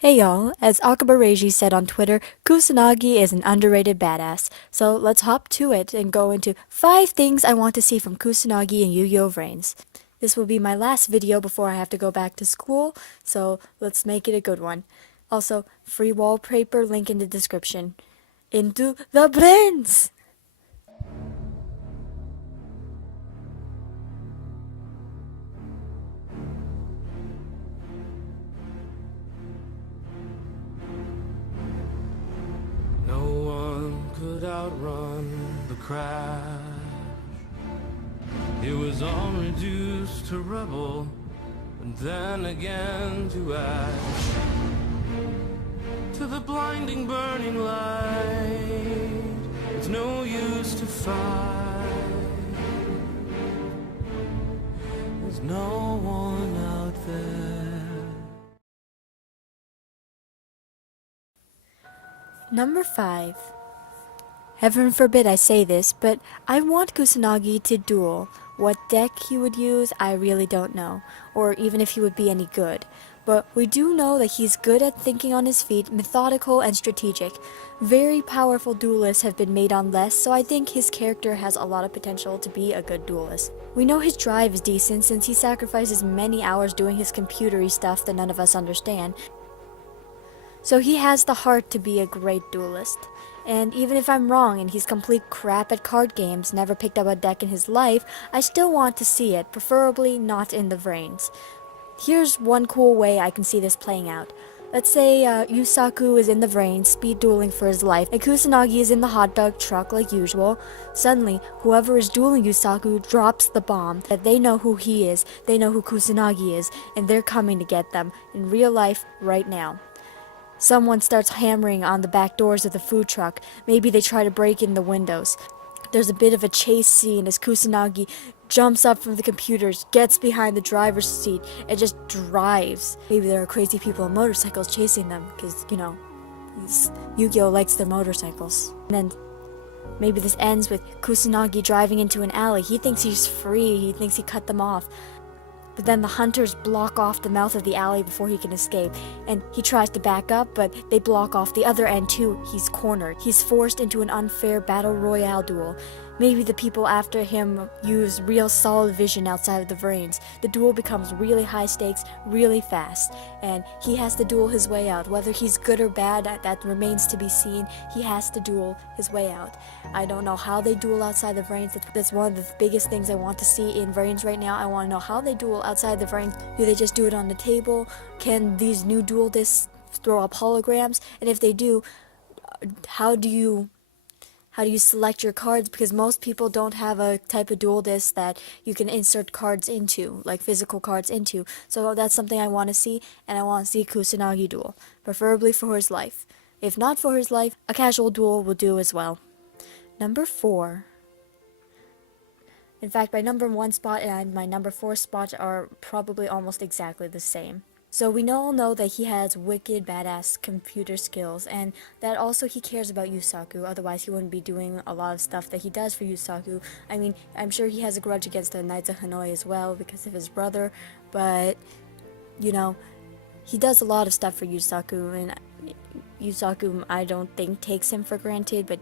Hey y'all, as Akaba Reiji said on Twitter, Kusanagi is an underrated badass. So let's hop to it and go into 5 things I want to see from Kusanagi and Yu-Gi-Oh! VRains. This will be my last video before I have to go back to school, so let's make it a good one. Also, free wallpaper link in the description. Into the brains! No one could outrun the crash. It was all reduced to rubble, and then again to ash. To the blinding burning light, it's no use to fight. There's no one out there. Number 5. Heaven forbid I say this, but I want Kusanagi to duel. What deck he would use, I really don't know, or even if he would be any good. But we do know that he's good at thinking on his feet, methodical and strategic. Very powerful duelists have been made on less, so I think his character has a lot of potential to be a good duelist. We know his drive is decent since he sacrifices many hours doing his computery stuff that none of us understand. So he has the heart to be a great duelist. And even if I'm wrong and he's complete crap at card games, never picked up a deck in his life, I still want to see it, preferably not in the VRains. Here's one cool way I can see this playing out. Let's say Yusaku is in the VRains, speed dueling for his life, and Kusanagi is in the hot dog truck like usual. Suddenly, whoever is dueling Yusaku drops the bomb that they know who he is, they know who Kusanagi is, and they're coming to get them in real life right now. Someone starts hammering on the back doors of the food truck. Maybe they try to break in the windows. There's a bit of a chase scene as Kusanagi jumps up from the computers, gets behind the driver's seat, and just drives. Maybe there are crazy people on motorcycles chasing them, because, Yu-Gi-Oh! Likes their motorcycles. And then maybe this ends with Kusanagi driving into an alley. He thinks he's free, he thinks he cut them off. But then the hunters block off the mouth of the alley before he can escape, and he tries to back up, but they block off the other end too. He's cornered. He's forced into an unfair battle royale duel. Maybe the people after him use real solid vision outside of the VRains. The duel becomes really high stakes, really fast, and he has to duel his way out. Whether he's good or bad, that remains to be seen. He has to duel his way out. I don't know how they duel outside the VRains. That's one of the biggest things I want to see in VRains right now. I want to know how they duel outside the VRains. Do they just do it on the table? Can these new duel discs throw up holograms? And if they do, how do you select your cards, because most people don't have a type of dual disc that you can insert cards into, like physical cards into. So that's something I want to see, and I want to see Kusanagi duel, preferably for his life. If not for his life, a casual duel will do as well. Number 4. In fact, my number 1 spot and my number 4 spot are probably almost exactly the same. So we all know that he has wicked badass computer skills, and that also he cares about Yusaku, otherwise he wouldn't be doing a lot of stuff that he does for Yusaku. I mean, I'm sure he has a grudge against the Knights of Hanoi as well because of his brother, but, he does a lot of stuff for Yusaku, and Yusaku, I don't think, takes him for granted, but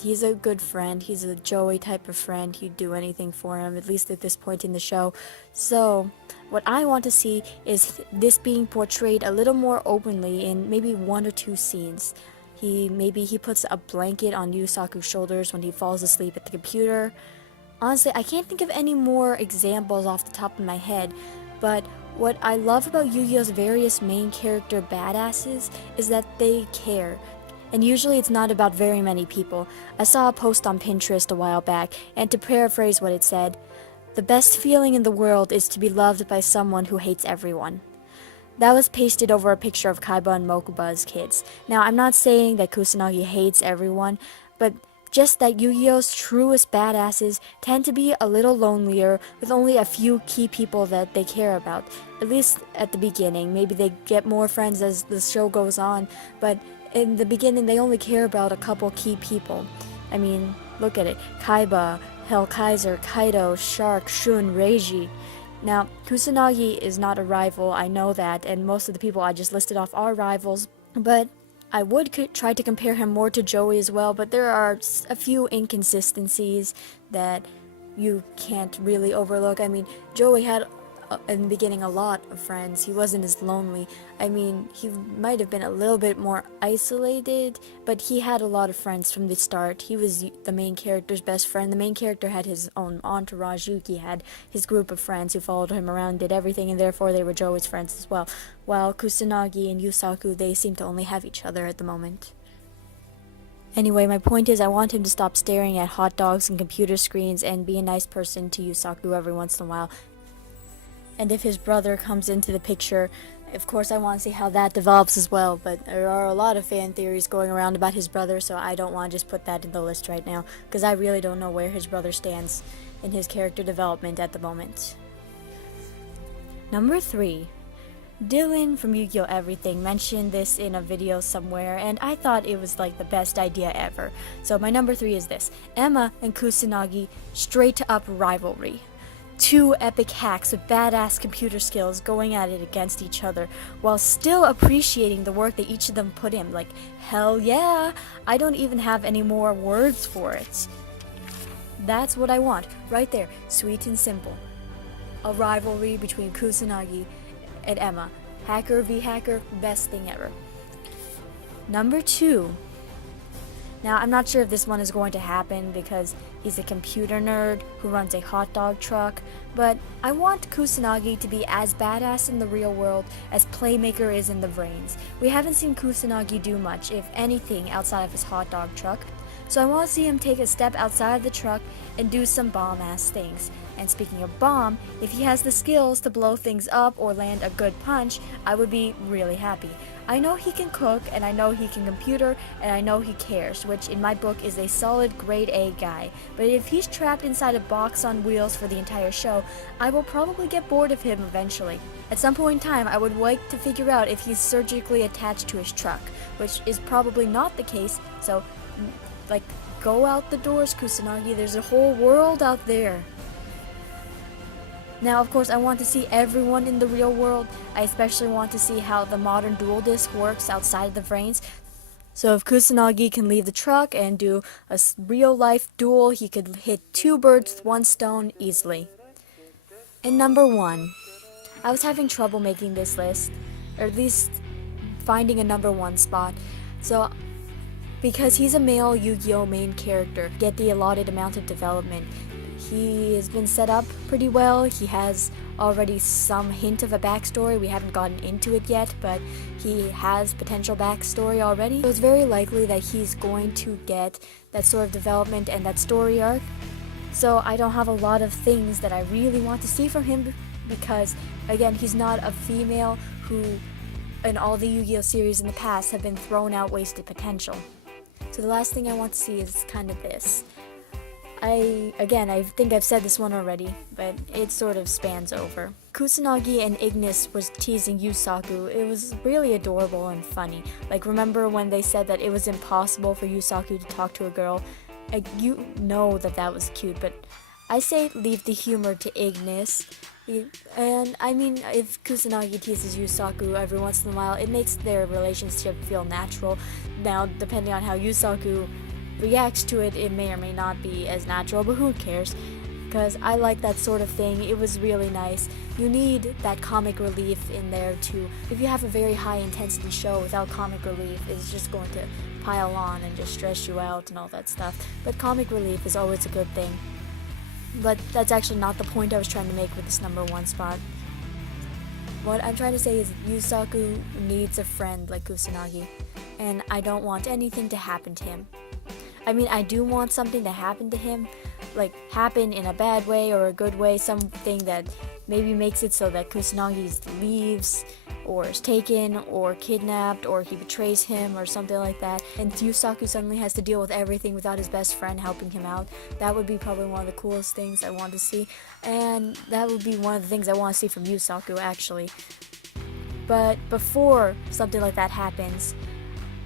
he's a good friend. He's a Joey type of friend. He'd do anything for him, at least at this point in the show. So, what I want to see is this being portrayed a little more openly in maybe 1 or 2 scenes. Maybe he puts a blanket on Yusaku's shoulders when he falls asleep at the computer. Honestly, I can't think of any more examples off the top of my head, but what I love about Yu-Gi-Oh's various main character badasses is that they care. And usually it's not about very many people. I saw a post on Pinterest a while back, and to paraphrase what it said, "The best feeling in the world is to be loved by someone who hates everyone." That was pasted over a picture of Kaiba and Mokuba's kids. Now, I'm not saying that Kusanagi hates everyone, but just that Yu-Gi-Oh's truest badasses tend to be a little lonelier, with only a few key people that they care about. At least at the beginning. Maybe they get more friends as the show goes on, but in the beginning they only care about a couple key people. I mean, look at it. Kaiba, Hellkaiser, Kaido, Shark, Shun, Reiji. Now, Kusanagi is not a rival, I know that, and most of the people I just listed off are rivals, but I would try to compare him more to Joey as well, but there are a few inconsistencies that you can't really overlook. I mean, Joey had in the beginning a lot of friends. He wasn't as lonely. I mean, he might have been a little bit more isolated, but he had a lot of friends from the start. He was the main character's best friend. The main character had his own entourage. Yuki had his group of friends who followed him around, did everything, and therefore they were Joey's friends as well. While Kusanagi and Yusaku, they seem to only have each other at the moment. Anyway, my point is I want him to stop staring at hot dogs and computer screens and be a nice person to Yusaku every once in a while. And if his brother comes into the picture, of course I want to see how that develops as well, but there are a lot of fan theories going around about his brother, so I don't want to just put that in the list right now, because I really don't know where his brother stands in his character development at the moment. Number 3. Dylan from Yu-Gi-Oh! Everything mentioned this in a video somewhere, and I thought it was like the best idea ever. So my number 3 is this: Emma and Kusanagi, straight up rivalry. 2 epic hacks with badass computer skills going at it against each other while still appreciating the work that each of them put in. Like, hell yeah! I don't even have any more words for it. That's what I want, right there, sweet and simple. A rivalry between Kusanagi and Emma. Hacker v hacker, best thing ever. Number 2. Now, I'm not sure if this one is going to happen because he's a computer nerd who runs a hot dog truck, but I want Kusanagi to be as badass in the real world as Playmaker is in the VRains. We haven't seen Kusanagi do much, if anything, outside of his hot dog truck, so I want to see him take a step outside of the truck and do some bomb-ass things. And speaking of bomb, if he has the skills to blow things up or land a good punch, I would be really happy. I know he can cook, and I know he can computer, and I know he cares, which in my book is a solid grade A guy. But if he's trapped inside a box on wheels for the entire show, I will probably get bored of him eventually. At some point in time, I would like to figure out if he's surgically attached to his truck, which is probably not the case, so, like, go out the doors, Kusanagi, there's a whole world out there. Now, of course, I want to see everyone in the real world. I especially want to see how the modern duel disc works outside of the VRains. So if Kusanagi can leave the truck and do a real-life duel, he could hit 2 birds with 1 stone easily. And number 1. I was having trouble making this list, or at least finding a number 1 spot. So, because he's a male Yu-Gi-Oh! Main character, get the allotted amount of development. He has been set up pretty well. He has already some hint of a backstory. We haven't gotten into it yet, but he has potential backstory already. So it's very likely that he's going to get that sort of development and that story arc. So I don't have a lot of things that I really want to see from him because, again, he's not a female who, in all the Yu-Gi-Oh! Series in the past, have been thrown out wasted potential. So the last thing I want to see is kind of this. I think I've said this one already, but it sort of spans over. Kusanagi and Ignis was teasing Yusaku. It was really adorable and funny. Like, remember when they said that it was impossible for Yusaku to talk to a girl? You know that was cute, but I say leave the humor to Ignis. And, I mean, if Kusanagi teases Yusaku every once in a while, it makes their relationship feel natural. Now, depending on how Yusaku reacts to it, it may or may not be as natural, but who cares? Because I like that sort of thing. It was really nice. You need that comic relief in there too. If you have a very high intensity show without comic relief, it's just going to pile on and just stress you out and all that stuff. But comic relief is always a good thing. But that's actually not the point I was trying to make with this number 1 spot. What I'm trying to say is Yusaku needs a friend like Kusanagi, and I don't want anything to happen to him. I mean, I do want something to happen to him, like happen in a bad way or a good way, something that maybe makes it so that Kusanagi leaves, or is taken, or kidnapped, or he betrays him, or something like that, and Yusaku suddenly has to deal with everything without his best friend helping him out. That would be probably one of the coolest things I want to see, and that would be one of the things I want to see from Yusaku, actually. But before something like that happens,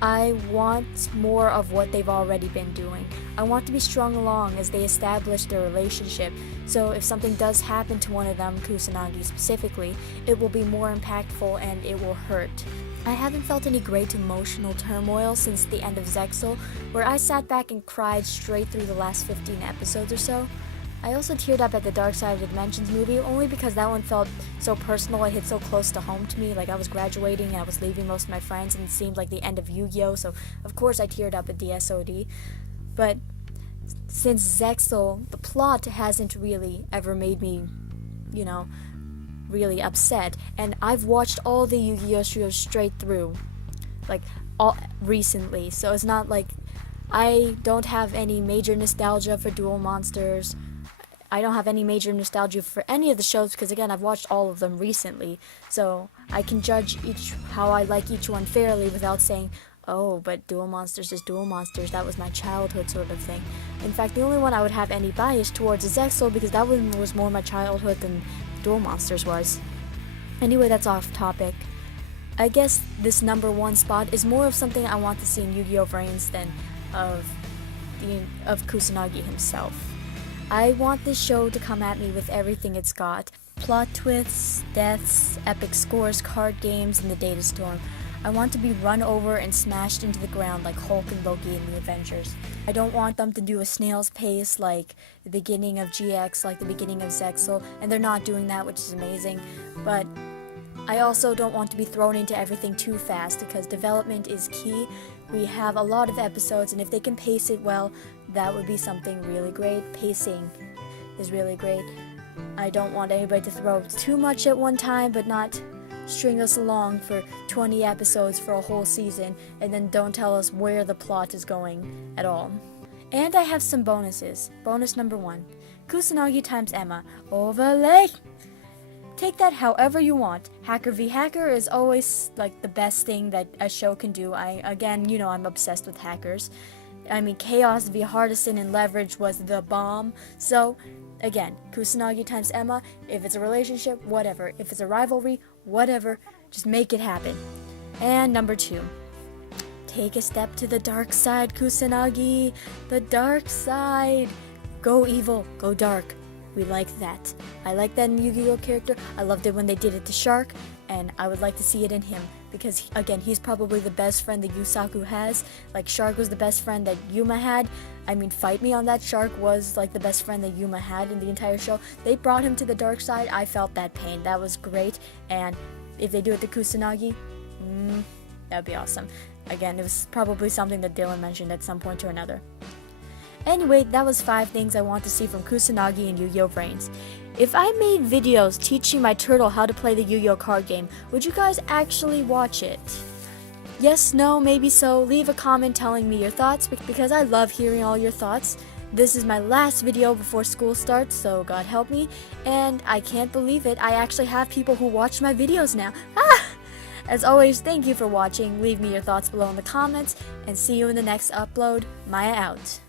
I want more of what they've already been doing. I want to be strung along as they establish their relationship, so if something does happen to one of them, Kusanagi specifically, it will be more impactful and it will hurt. I haven't felt any great emotional turmoil since the end of Zexal, where I sat back and cried straight through the last 15 episodes or so. I also teared up at the Dark Side of the Dimensions movie, only because that one felt so personal. It hit so close to home to me. Like, I was graduating and I was leaving most of my friends, and it seemed like the end of Yu-Gi-Oh! So of course I teared up at the SOD. But since Zexal, the plot hasn't really ever made me, really upset. And I've watched all the Yu-Gi-Oh! Shows straight through, like, all recently. So it's not like I don't have any major nostalgia for Duel Monsters. I don't have any major nostalgia for any of the shows because, again, I've watched all of them recently, so I can judge how I like each one fairly without saying, oh, but Duel Monsters is Duel Monsters, that was my childhood sort of thing. In fact, the only one I would have any bias towards is Exo, because that one was more my childhood than Duel Monsters was. Anyway, that's off topic. I guess this number 1 spot is more of something I want to see in Yu-Gi-Oh! VRains than of Kusanagi himself. I want this show to come at me with everything it's got. Plot twists, deaths, epic scores, card games, and the data storm. I want to be run over and smashed into the ground like Hulk and Loki in the Avengers. I don't want them to do a snail's pace like the beginning of GX, like the beginning of Zexal, and they're not doing that, which is amazing. But I also don't want to be thrown into everything too fast, because development is key. We have a lot of episodes, and if they can pace it well, that would be something really great. Pacing is really great. I don't want anybody to throw too much at one time, but not string us along for 20 episodes for a whole season, and then don't tell us where the plot is going at all. And I have some bonuses. Bonus number 1. Kusanagi times Emma. Overlay! Take that however you want. Hacker v Hacker is always like the best thing that a show can do. I'm obsessed with hackers. Chaos v Hardison and Leverage was the bomb. So, again, Kusanagi times Emma. If it's a relationship, whatever. If it's a rivalry, whatever. Just make it happen. And number 2. Take a step to the dark side, Kusanagi. The dark side. Go evil, go dark. We like that. I like that in Yu-Gi-Oh! Character. I loved it when they did it to Shark, and I would like to see it in him, because, again, he's probably the best friend that Yusaku has. Like, Shark was the best friend that Yuma had. Fight me on that. Shark was, like, the best friend that Yuma had in the entire show. They brought him to the dark side. I felt that pain. That was great, and if they do it to Kusanagi, that would be awesome. Again, it was probably something that Dylan mentioned at some point or another. Anyway, that was 5 things I want to see from Kusanagi and Yu-Gi-Oh! VRains. If I made videos teaching my turtle how to play the Yu-Gi-Oh! Card game, would you guys actually watch it? Yes, no, maybe so. Leave a comment telling me your thoughts, because I love hearing all your thoughts. This is my last video before school starts, so God help me. And I can't believe it, I actually have people who watch my videos now. As always, thank you for watching. Leave me your thoughts below in the comments, and see you in the next upload. Mya out.